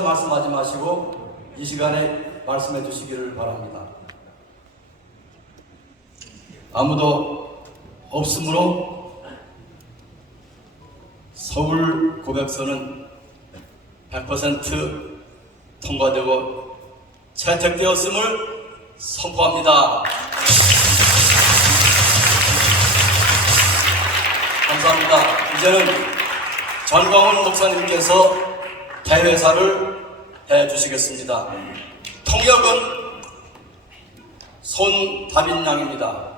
앉아서 말씀하지 마시고 이 시간에 말씀해 주시기를 바랍니다. 아무도 없으므로 서울 고백서는 100% 통과되고 채택되었음을 선포합니다. 감사합니다. 이제는 전광훈 목사님께서 대회사를 해주시겠습니다. 통역은 손다빈 양입니다.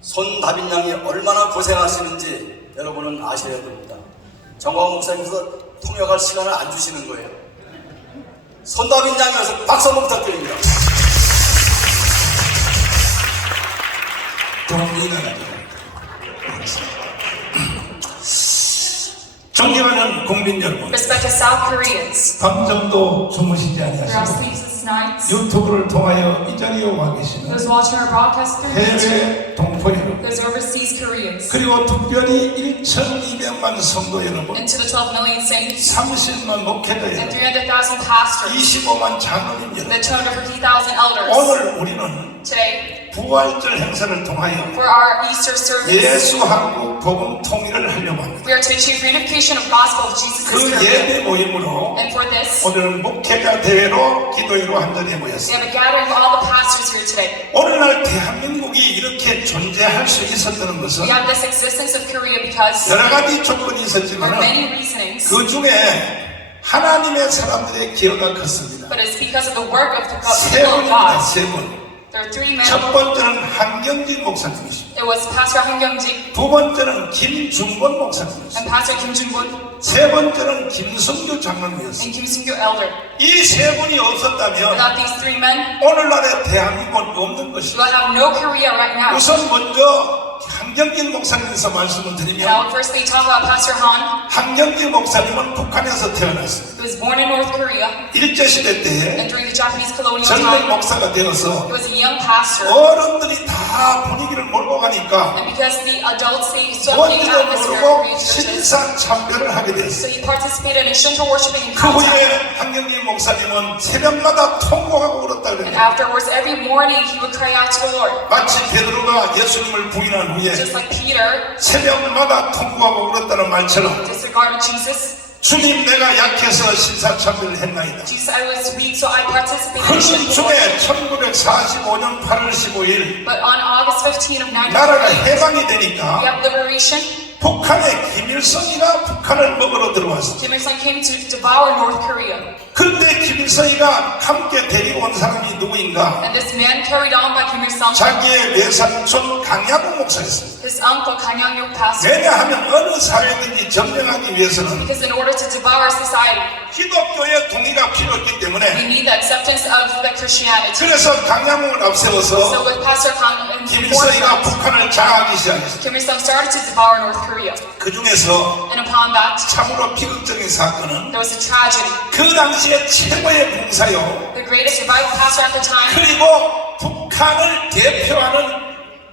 손다빈 양이 얼마나 고생하시는지 여러분은 아셔야 됩니다. 전광훈 목사님께서 통역할 시간을 안 주시는 거예요. 손다빈 양이어서 박수 한번 부탁드립니다. 존경하는 국민 여러분, Respected South Koreans, 밤잠도 주무시지 throughout 아니하시고 sleepless nights, 유튜브를 통하여 이 자리에 와 계시는 those watching our broadcast through YouTube, 해외 동포 여러분, those overseas Koreans, 그리고 특별히 1,200만 성도 여러분, and to the 12 million saints, 30만 목회자 and 여러분, 300,000 pastors, 25만 장로님 and 여러분, the 250,000 elders. 오늘 우리는 Today, 부활절 행사를 통하여 for our Easter service, 예수 한국 복음 통일을 하려고 합니다. we are to achieve reunification of gospel of Jesus 그 is Korea. 예배 모임으로 And for this, 오늘은 목회자 대회로 기도회로 한 자리에 we 모였습니다. have a gathering of all the pastors here today. 오늘날 대한민국이 이렇게 존재할 수 있었다는 것은 We have this existence of Korea because 여러 가지 조건이 there are 있었지만 many reasonings, 그 중에 하나님의 사람들의 기여가 컸습니다. but it's because of the work of the 세 people of 분입니다. God. 세 분. There are 3 men. 첫 번째는 한경진 목사님이십니다. It was Pastor Han Kyung-ji 두 번째는 김중권 목사님이십니다. and Pastor Kim Jung-bun 세 번째는 김성규 장로님이었습니다. and Kim Sung-kyu elder. 이 세 분이 없었다면 Without these 3 men, 오늘날의 대한민국은 없는 we 것입니다. will have no Korea right now. 우선 먼저 한경진 목사님에서 말씀을 And I 드리면 will firstly talk about Pastor Han, 한경진 목사님은 북한에서 태어났습니다. who was born in North Korea, 일제시대 때 and during the Japanese colonial 젊은 time, 목사가 되어서 he was a young pastor. 어른들이 다 분위기를 몰고 가니까 And because the adults, they swept the 뭔지도 atmosphere of 모르고 Korean churches, 신상참배를 하게 so 됐어요. he participated in Shinto worshiping in 그 Caltech. 후에 한경진 목사님은 새벽마다 통곡하고 울었다 And 그래요. afterwards, every morning, he would cry out to the Lord. 마치 베드로가 예수님을 부인한 후에 Just like Peter 새벽마다 통곡하고 울었다는 말처럼 disregarded Jesus. 주님 내가 약해서 신사참배를 했나이다. Jesus, I was weak, so I participated in 그런 Shinto 중에 worship. 1945년 8월 15일 But on August 15 of 나라가 1948, 해방이 we 되니까 have liberation. 북한의 김일성이가 북한을 먹으러 들어왔습니다. Kim Il-sung came to devour North Korea. 그때 김일성이가 함께 데리고 온 사람이 누구인가? And this man carried on by Kim Il-sung, 자기의 외삼촌 강야국 목사였습니다. his uncle Kang Young-yuk pastor. 왜냐하면 어느 사회든지 점령하기 위해서는 Because in order to devour society, 기독교의 동의가 필요했기 we 때문에 need the acceptance of the Christianity. 그래서 강야국을 So 앞세워서 with Pastor Kang in 김일성이가 forefront, 북한을 장악하기 시작했습니다. Kim Il-sung started to devour North Korea. 그 중에서 And upon that, 참으로 비극적인 사건은 there was a tragedy. 그 당시에 최고의 봉사요 The greatest revival pastor at the time, 그리고 북한을 대표하는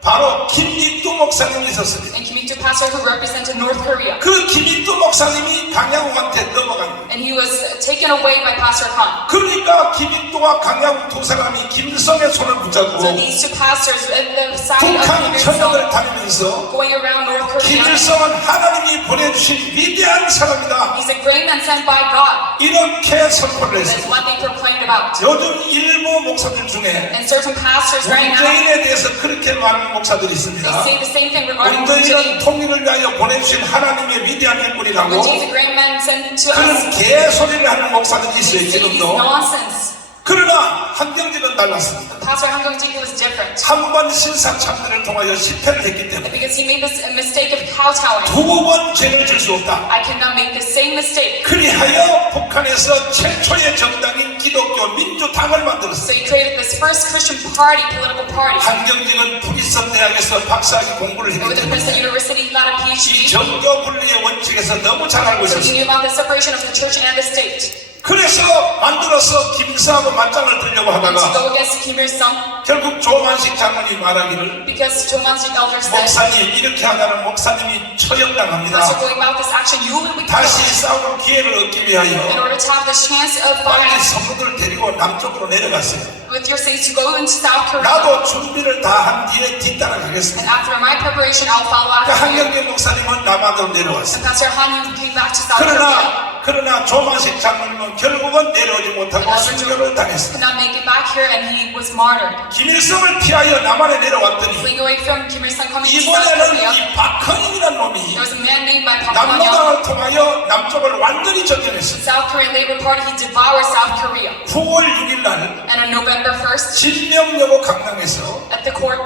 바로 김익두 목사님이 있었습니다. and Kim Il-sung pastor who represented North Korea. 그 김익두 목사님이 강야국한테 넘어갑니다. And he was taken away by Pastor Khan. 그러니까 김익두와 강야국 두 사람이 김일성의 손을 So 붙잡고 these 2 pastors at the side of 북한 Kim 천역을 Il-sung, 다니면서 going around North Korea. 김일성은 하나님이 보내주신 위대한 사람이다. He's a great man sent by God. 이렇게 선포를 That's 했습니다. what they proclaimed about. 요즘 일부 목사들 중에 And certain pastors right now, 문재인에 대해서 그렇게 말하는 목사들이 they 있습니다. say the same thing regarding Moon 문재인은 Jae-in. 통일을 위하여 보내주신 하나님의 위대한 일꾼이라고 Moon Jae is a great man sent to 그런 us. 개소리를 하는 목사들이 있어요. They say these 지금도. nonsense. 그러나 한경직은 달랐습니다. Pastor Han Kyung-ji was different. 한 번 신사참배를 통하여 실패를 했기 때문에 Because he made this mistake of kowtowing. 두 번 죄를 질 수 없다. I cannot make the same mistake. 그리하여 북한에서 최초의 정당인 기독교 민주당을 만들었어요. So he created this first Christian party, political party. 한경직은 프리스턴 대학에서 박사학위 공부를 And 했기 with the 때문에 Princeton University, he got a 이 PhD. 정교 분리의 원칙에서 너무 잘 알고 So he 있었어요. knew about the separation of the church and the state. 그래서 만들어서 김일성하고 맞짱을 뜨려고 and to 하다가 go against Kim Il-sung, 결국 조만식 장관이 말하기를 because Jo Man-sik elder said, 목사님 이렇게 하다는 목사님이 처형당합니다. Pastor, going about this action, you will be 다시 killed. 싸울 기회를 얻기 In 위하여 order to have the chance of 빨리 fighting 성도들을 데리고 남쪽으로 내려갔어요. with your saints to go into South Korea. 나도 준비를 다 한 뒤에 And 뒤따라가겠습니다. after my preparation, I'll follow 그 after you. 한경계 목사님은 남한으로 내려왔어요. And Pastor Han Yun came back to South Korea. 그러나 조만식 장로님은 결국은 내려오지 못하고 순교를 당했어요. Could not make it back here, and he was martyred. 김일성을 피하여 남한에 내려왔더니 Fleeing away from Kim Il-sung, coming to South 이번에는 Korea, 이 박헌영이라는 there 놈이 was a man named by Park Kwon-young. 남로당을 통하여 남쪽을 완전히 점령했어요. South Korean Labor Party, he devoured South Korea. 9월 6일 날 And on November 1st, 진명여고 강남에서 at the court,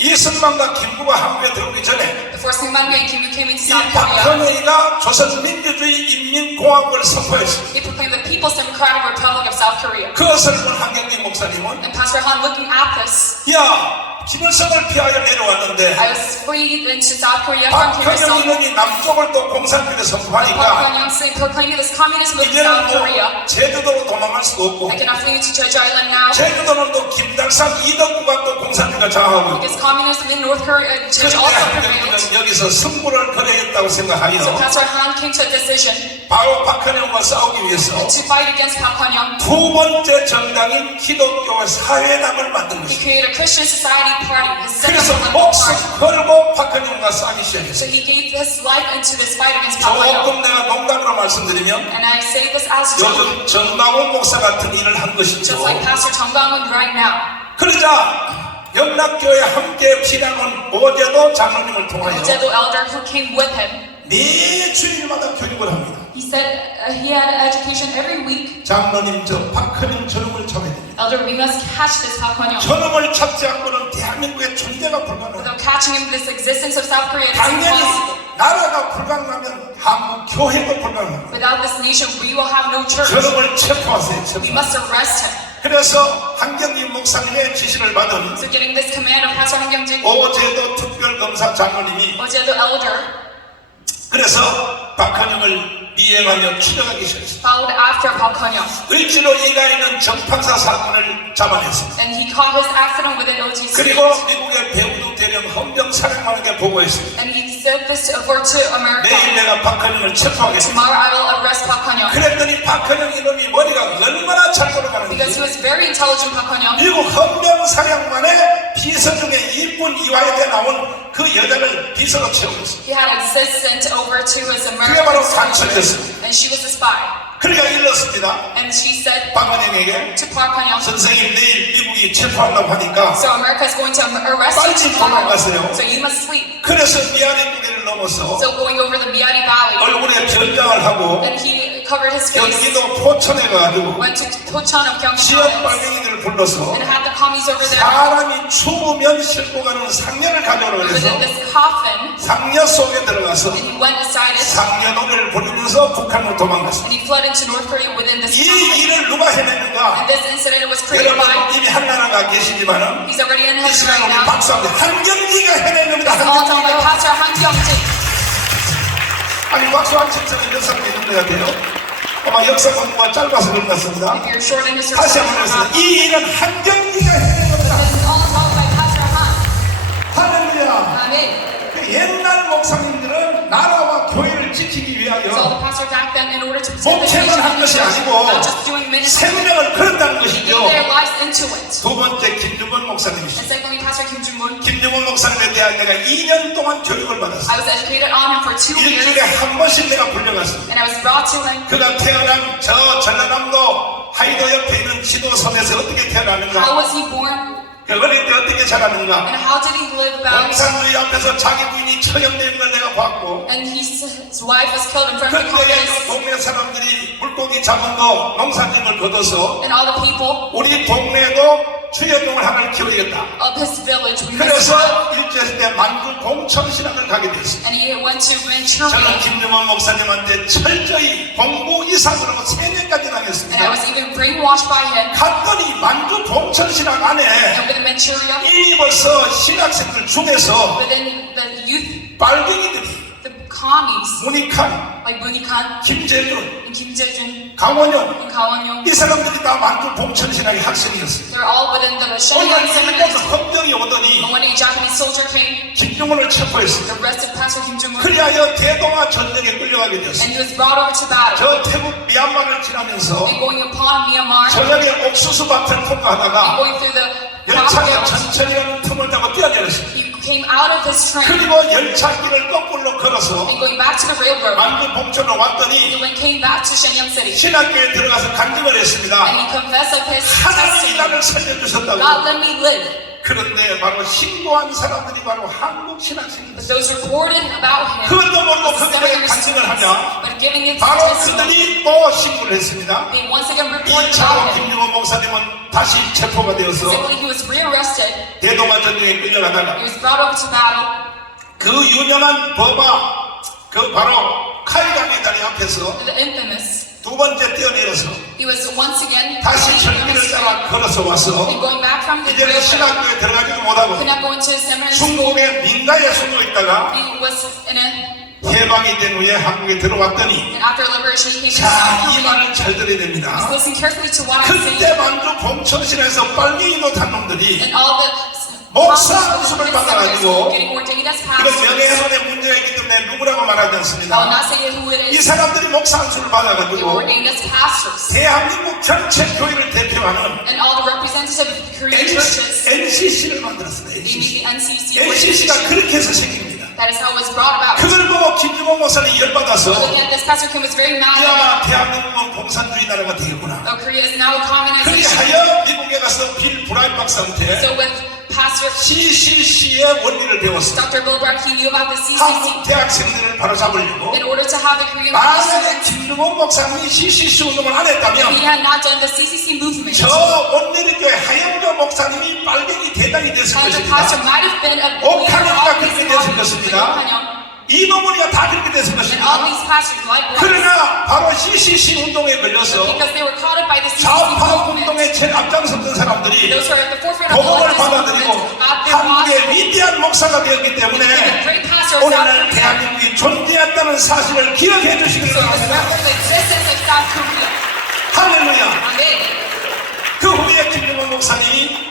이승만과 김구가 한국에 들어오기 전에 before Sungman and Kim came into 이 South Korea, 박헌영이가 조선민주주의 인민공화국을 선포했습니다. he proclaimed the People's Democratic Republic of South Korea. 그것을 본 한경림 목사님은 And Pastor Han, looking at this, 야 김일성을 피하여 내려왔는데 I was freed into South Korea from Kim Il-sung. 박헌영이 남쪽을 또 공산주의를 Park 선포하니까 Kwon-young proclaiming this communism of 이제는 South 뭐 Korea. 제주도로 도망갈 수도 없고 I cannot flee to Jeju Island now 제주도는 또 김달삼 이덕구가 또 공산주의가 장악하고 있고 because communism in North Korea 그런데 also 한경림은 prevailed. 여기서 승부를 걸어야겠다고 So 생각하여 Pastor Han came to a decision 바로 박헌영과 싸우기 위해서 to fight against Park Kwon-young. 두 번째 정당인 기독교 사회당을 만든 He 것입니다. created a Christian society party, his second 그래서 political 목숨 party. 걸고 박헌영과 싸기 So 시작했어요. he gave his life into this fight against Park Kwon-young. 조금 내가 농담으로 말씀드리면 And I say this as a joke, 요즘 정마곤 목사 같은 일을 한 것이죠. just like Pastor Chung Dong-un right now. 그러자 영락교회 함께 피난온 오제도 장로님을 통하여 Jedo elder who came with him, 매 주일마다 교육을 합니다. he said he had education every week. 장로님 저 박헌영 저놈을 잡아야 됩니다. Elder, we must catch this Park Kwon-young. 저놈을 잡지 않고는 대한민국의 존재가 불가능합니다. Without catching him, this existence of South Korea is 당연히 impossible. 나라가 불가능하면 한국 교회도 불가능합니다. Without this nation, we will have no church. 저놈을 체포하세요. 체포. We must arrest him. 그래서 한경림 목사님의 지시를 받은 So getting this command of Pastor Han Kyung-jik, 오제도 특별검사 장로님이 Jedo elder, 그래서 박헌영을 미행하며 추적하기 시작했습니다. followed after Park Kwon-young. 을지로 이가 있는 정판사 사건을 잡아냈습니다. And he caught his accident within OTC. 그리고 미국의 배우도 대령 헌병 사령관에게 보고했습니다. And he said this over to 내일 America. 내가 박헌영을 체포하겠습니다. Tomorrow I will arrest Park Kwon-young. 그랬더니 박헌영 이놈이 머리가 얼마나 잘 돌아가는지 Because he was very intelligent, Park Kwon-young. 미국 헌병 사령관의 비서 중에 일본 이화여대 나온 그 여자를 비서로 채우고 He had an assistant over to his 그게 바로 American 간첩이었습니다. and she was a spy. 그러니까 일렀습니다. And she said 박헌영에게 to Park Kwon-young, 선생님 내일 미국이 체포하려고 하니까 so America is going to arrest you 빨리 tomorrow. 도망가세요. So you must sleep. 그래서 미아리 고개를 넘어서 So going over the Miari Valley, 얼굴에 변장을 하고 and he covered his face, 경기도 포천에 가가지고 went to Tocheon of Gyeonggi 지역 Province, 빨갱이들을 불러서 and had the commies over there. 사람이 죽으면 싣고 가는 상녀를 가져오라 그래서 Within this coffin, 상녀 속에 들어가서 and he went inside it, 상녀 노래를 부르면서 북한으로 도망갔습니다. and he fled into North Korea within this 이 coffin. 일을 누가 해냈는가? And this incident was created 여러분 by, 이미 한나라가 계시지만은 he's already in 이 heaven 시간에 right 우리 now. 박수합니다. 한경기가 해낸 겁니다. It's all done by 한경기가. Pastor Han Kyung-jik. 아니 박수 한 칭찬은 이런 사람이 있는 것 같아요. 아마 역사 공부가 짧아서 그런 것 같습니다. If you're short in history, 다시 한번 해서 이 일은 한경기가 해낸 겁니다. this is all done by Pastor Han. 할렐루야. Amen. 그 옛날 목사님들은 나라와 교회를 지키기 So the 위하여 pastor back then, in order to protect the 목회만 한 것이 nation, 아니고 not just doing ministry, 생명을 걸었다는 they gave 것이죠. their lives into it. 두 번째 김중건 And 목사님이시죠. secondly, Pastor Kim Jong-un, 김중건 목사님에 대한 내가 2년 동안 교육을 I 받았어요. was educated on him for 2 일주일에 years, 한 번씩 내가 불려갔습니다. and I was brought to him. 그가 태어난 저 전라남도 하이도 옆에 있는 지도섬에서 어떻게 How 태어났는가? was he born, 그 어릴 때 어떻게 자랐는가? and how did he live about? 공산주의 앞에서 자기 부인이 처형된 걸 내가 봤고 And his wife was killed in front of the 그때의 communists, 동네 사람들이 물고기 잡은 거 농사짓는 걸 거둬서 and all the people 우리 동네에도 주연동을 하나를 키워야겠다. of his village. We must 그래서 have. 일제시대 때 만주 동천신학을 가게 됐습니다. And he went to 저는 Manchuria, 김정원 목사님한테 철저히 공부 이상으로 3년까지 and I 당했습니다. was even brainwashed by him. 갔더니 만주 동천신학 안에 And within Manchuria, 이미 벌써 신학생들 중에서 within the youth, 빨갱이들이 the commies 문익환, like Munikan 김재준, and Kim Jae-jun 강원영 and Ga Won-young. 이 사람들이 다 만주 봉천신학의 학생이었어요. They're all within the 오늘 Shenyang 일본 Seminary. 헌병이 오더니 And when a Japanese soldier came, 김정은을 체포했어요. they arrested Pastor Kim Jong-un 그리하여 대동아 전쟁에 끌려가게 되었어요. and he was brought over to battle. 저 태국 미얀마를 지나면서 And going upon Myanmar 저녁에 옥수수 밭을 and 통과하다가 going through the crop 열차가 fields, 천천히 가는 틈을 타고 뛰어내렸어요. he came out of his train 그리고 열차길을 거꾸로 걸어서 and going back to the railroad. 만주 봉천으로 왔더니 He came back to Shenyang City 신학교에 들어가서 간증을 했습니다. and he confessed of his 하나님이 testimony. 나를 살려주셨다고. God let me live. 그런데 바로 신고한 사람들이 바로 한국 신학생입니다. But those reported about him, 그것도 모르고 the 그들의 seminary 간증을 students, 하냐? but giving his 바로 testimony, 그들이 또 신고를 했습니다. they once again reported about 이차로 him. 김용원 목사님은 다시 체포가 되어서 Simply, he was rearrested. 대동아 전쟁에 끌려가다가 He was brought over to battle. 그 유명한 버바 그 바로 카이랑의 다리 앞에서 The infamous. 두 번째 뛰어내려서 He was once again 다시 leaving 철길을 his 따라 걸어서 와서 and going back from the 이제는 railroad. 신학교에 들어가지도 못하고 Could not go into his seminary school. 중국의 민가에 숨어 있다가 He was in a 해방이 된 후에 한국에 들어왔더니 and after liberation he came to 자, South 이 Korea. 말을 잘 들어야 됩니다. Listen carefully to what I'm saying. 그때 만주 봉천신에서 빨갱이노 단 놈들이 And all the 목사 apostles 안수를 in the 받아가지고 seminary getting ordained as 이건 pastors. 명예훼손의 문제가 있기 때문에 누구라고 말하지 I will 않습니다. not say who it 이 is. 사람들이 목사 안수를 They were 받아가지고 ordained as pastors. 대한민국 전체 교회를 대표하는 And all the representatives of the Korean churches, NCC를 만들었습니다. they made the NCC. NCC NCC가 organization. 그렇게 해서 생깁니다. That is how it was brought about. 그걸 보고 김주봉 목사님 열받아서 Looking at this, Pastor Kim was very mad. 야, 대한민국은 공산주의 나라가 되겠구나. Oh, Korea is now a communization. 그리하여 미국에 가서 빌 브라이트 박사한테 So with Pastor CCC의 원리를 배웠어. Dr. Bill Barr, he knew about the 한국 CCC 대학생들을 바로잡으려고 in order to have the Korean 만약에 students. 김주봉 목사님이 CCC 운동을 안 If he 했다면 had not done the CCC movement, 저 원내리교회 하영조 목사님이 빨갱이 대당이 됐을 the pastor 것입니다. might have been a 옥하니까 all 그렇게 these 됐을 pastors, 것입니다. 이노무리가 다 그렇게 됐을 and all 것입니다. these pastors likewise, 그러나 바로 CCC 운동에 걸려서 because they were caught up by the CCC 좌파 movement. 운동에 제일 앞장섰던 사람들이 Those who are at the forefront of the 복음을 Leftist 받아들이고 movement got their 한국의 gospel. 위대한 목사가 되었기 The 때문에 great pastor of South 오늘날 Korea. 대한민국이 존재한다는 사실을 기억해 주시길 So 바랍니다. remember the existence of South Korea. 할렐루야. Amen. 그 후에 김정은 목사님이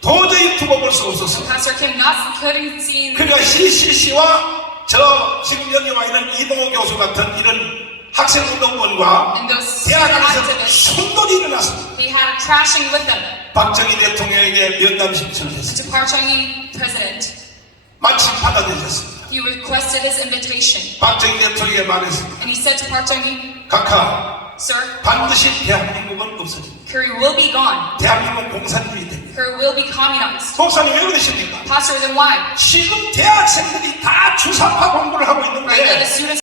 도저히 두고 볼 수 없었어. Pastor Kim couldn't see 그러니까 CCC와 저 지금 여기 와 있는 이동호 교수 같은 이런 학생운동권과 and those 대학 student 안에서 activists. 충돌이 일어났습니다. They had a crashing with them. 박정희 대통령에게 면담 신청을 했습니다. To Park Chung-hee president, 마침 받아들였습니다. he requested his invitation, 박정희 대통령에게 말했습니다. and he said to Park Chung-hee, 각하, "Sir, 반드시 대한민국은 없어집니다. Korea will be gone. 대한민국 공산주의 됩니다. Korea will be communized." 목사님 왜 그러십니까? Pastor, then why? 지금 대학생들이 다 주사파 공부를 하고 Right now, 있는데 the students